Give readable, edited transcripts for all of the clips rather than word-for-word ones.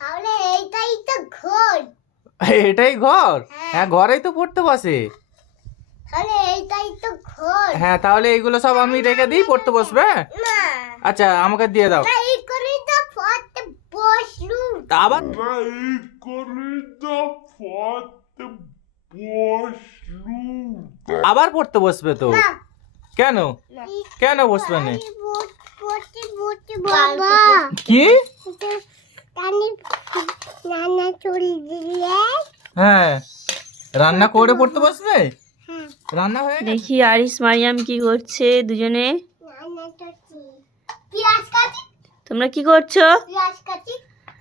তাহলে এইটাই তো ঘর। এটাই ঘর? হ্যাঁ, ঘরেই তো পড়তে বসে। তাহলে এইটাই তো ঘর। হ্যাঁ, তাহলে এইগুলো সব আমি রেখে দিই, পড়তে বসবে? না আচ্ছা, আমাকে দিয়ে দাও। না, এই করে তো পড়তে বসলু। তা আবার আবার পড়তে বসবে তো? না কেন? না। কেন বসবে না? পড়তে পড়তে বাবা কি? কানে নানা চুল দিলে। হ্যাঁ, রান্না করে পড়তে বসবে? হ্যাঁ রান্না হয়ে গেছে? দেখি আরিস মারিয়াম কি করছে দুজনে। নানা তো পেঁয়াজ কাটি, তোমরা কি করছো? পেঁয়াজ কাটি,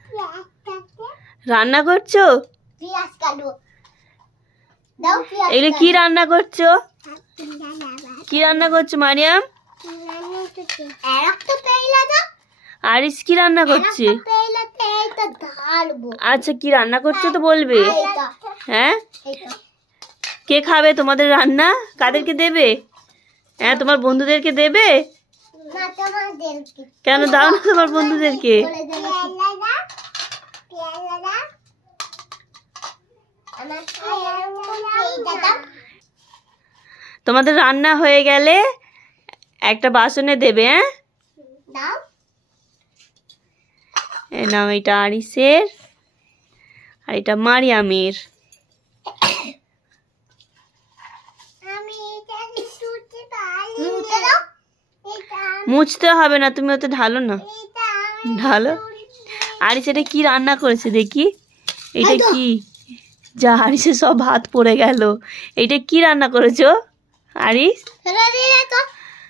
পেঁয়াজ কাটে, রান্না করছো? পেঁয়াজ কাটো। দাও পেঁয়াজ। এগুলো কি রান্না করছো? কি রান্না করছো মারিয়াম? এরক তো পেইলা দাও। আরিস কি রান্না করছে? পেইলাতে এইটা ঢালবো। আচ্ছা, কি রান্না করছো তো বলবে। এইটা হ্যাঁ, এইটা কে খাবে তোমাদের রান্না? কাদেরকে দেবে? হ্যাঁ, তোমার বন্ধুদেরকে দেবে? না তোমাদেরকে কেন দাও না তোমার বন্ধুদেরকে? বলে দেবো। পেয়ালা পেয়ালা আমার এইটা দাও। তোমাদের রান্না হয়ে গেলে একটা বাসনে দেবে। হ্যাঁ, দাও। এই নাও, এটা আরিসের আর এটা মারিয়ামের। আমি এটা ছুটতে পারি। মুতে দাও। এটা মুছতে হবে না, তুমি ওতে ঢালো না। এটা ঢালো। আরিস এটা কি রান্না করেছে দেখি। এটা কি? যা, আরিসের সব ভাত পড়ে গেল। এইটা কি রান্না করেছো আরিস? ফেলে দিলে তো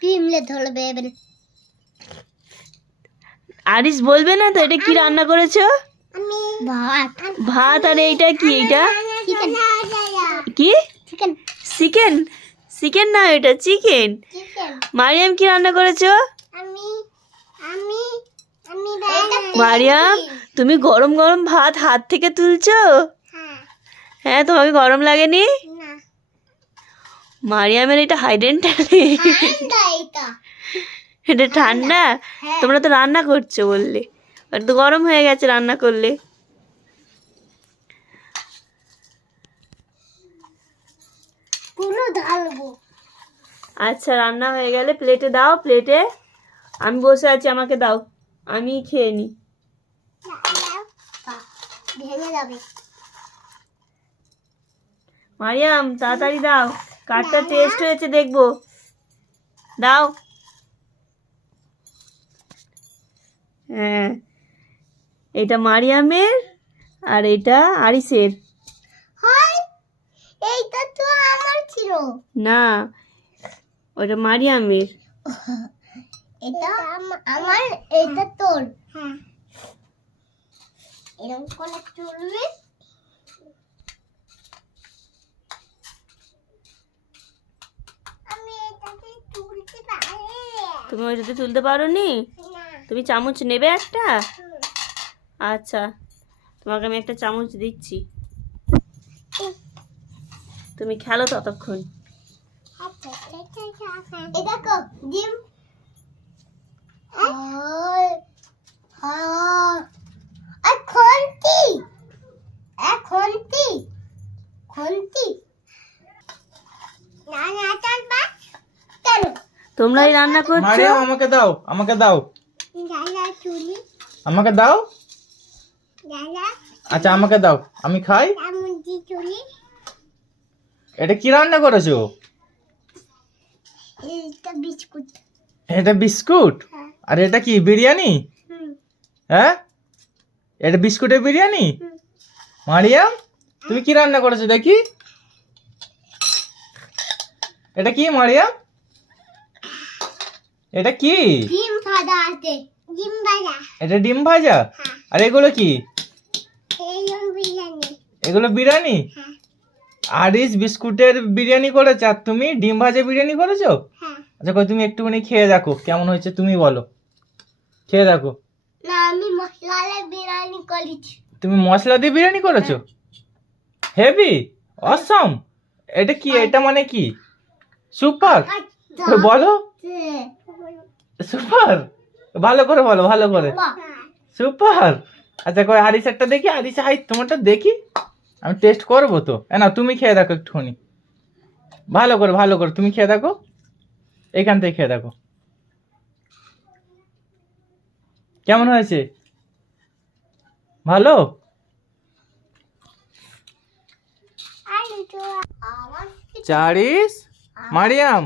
পিমলে ধরবে এবারে। আরিস বলবে না তো এটা কি রান্না করেছো? আমি ভাত ভাত। আর এইটা কি? এইটা চিকেন কি? Chicken chicken? চিকেন না, এটা চিকেন। চিকেন। মারিয়াম কি রান্না করেছো? আমি আমি আমি মারিয়াম, তুমি গরম গরম ভাত হাত থেকে তুলছো? হ্যাঁ হ্যাঁ, তোমাকে গরম লাগেনি? না মারিয়ামের এটা হাইডেন ঠান্ডা এটা। এটা ঠান্ডা? হ্যাঁ। তোমরা তো রান্না করছো বললে, আর তো গরম হয়ে গেছে রান্না করলে। পুরো ঢালবো। আচ্ছা, রান্না হয়ে গেলে প্লেটে দাও। প্লেটে আমি বসে আছি, আমাকে দাও, আমি খেয়ে নিই। ভেঙে যাবে। মারিয়াম তাড়াতাড়ি দাও, কাঠটা টেস্ট হয়েছে দেখবো। দাও। হ্যাঁ, এটা মারিয়ামের আর এটা আরিসের। হয় এইটা তো আমার ছিল। না, ওটা মারিয়ামের। এটা আমার, এটা তোর। হ্যাঁ এরকম করে চলবে। আমি এটাকে তুলতে পারি তুমি ওইটাতে তুলতে পারো নি? না। তুমি চামচ নেবে একটা? আচ্ছা, তোমাকে আমি একটা চামচ দিচ্ছি, তুমি খেলো ততক্ষণ। আচ্ছা এই দেখো ডিম। হয় হয় এখন কি? এখন কি? খন্তি না না চলবা কেন? তোমরাই রান্না করছো? মারিয়াম, আমাকে দাও, আমাকে দাও, দাদা চুলি আমাকে দাও। দাদা আচ্ছা, আমাকে দাও, আমি খাই। আমুজি চুলি। এটা কি রান্না করেছো? এটা বিস্কুট। এটা বিস্কুট? হ্যাঁ। আর এটা কি বিরিয়ানি? হুম হ্যাঁ, এটা বিস্কুটের বিরিয়ানি? হুম। মারিয়াম, তুমি কি রান্না করেছো দেখি? এটা কি মারিয়াম? এটা কি? ডিম ভাজা আছে। ডিম ভাজা। এটা ডিম ভাজা? হ্যাঁ আর এগুলো কি? এই বিরিয়ানি। এগুলো বিরিয়ানি? হ্যাঁ আরিস বিস্কুটের বিরিয়ানি করেছে আর তুমি ডিম ভাজা বিরিয়ানি করেছো? হ্যাঁ। আচ্ছা, কই তুমি একটুখানি খেয়ে দেখো কেমন হয়েছে, তুমি বলো, খেয়ে দেখো। না আমি মশলা বিরিয়ানি করেছি। তুমি মশলা দিয়ে বিরিয়ানি করেছো? হেভি অসম। এটা কি? এটা মানে কি? সুপার? বলো সুপার, ভালো করে বলো, ভালো করে। সুপার। আচ্ছা কই আরিসারটা দেখি, আরিসা হাই তোমারটা দেখি, আমি টেস্ট করবো তো। না তুমি খেয়ে দেখো একটুখানি, ভালো করে তুমি খেয়ে দেখো, এখান থেকে খেয়ে দেখো কেমন হয়েছে, ভালো? চারিস মারিয়াম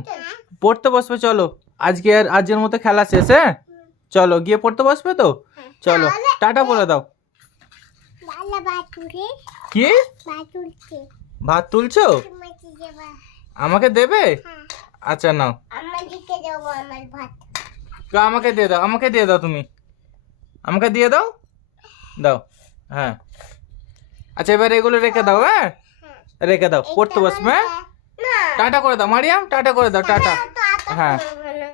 পড়তে বসবে, চলো আজকের মতো খেলা শেষ। হ্যাঁ চলো গিয়ে পড়তে বসবে তো, চলো টাটা বলে দাও। কি ভাত তুলছো, আমাকে দেবে? আচ্ছা নাও, আমাকে দিয়ে দাও তুমি, আমাকে দিয়ে দাও, দাও। হ্যাঁ আচ্ছা এবার এগুলো রেখে দাও, হ্যাঁ রেখে দাও, পড়তে বসবে। হ্যাঁ টাটা করে দাও মারিয়াম, টাটা করে দাও, টাটা। হ্যাঁ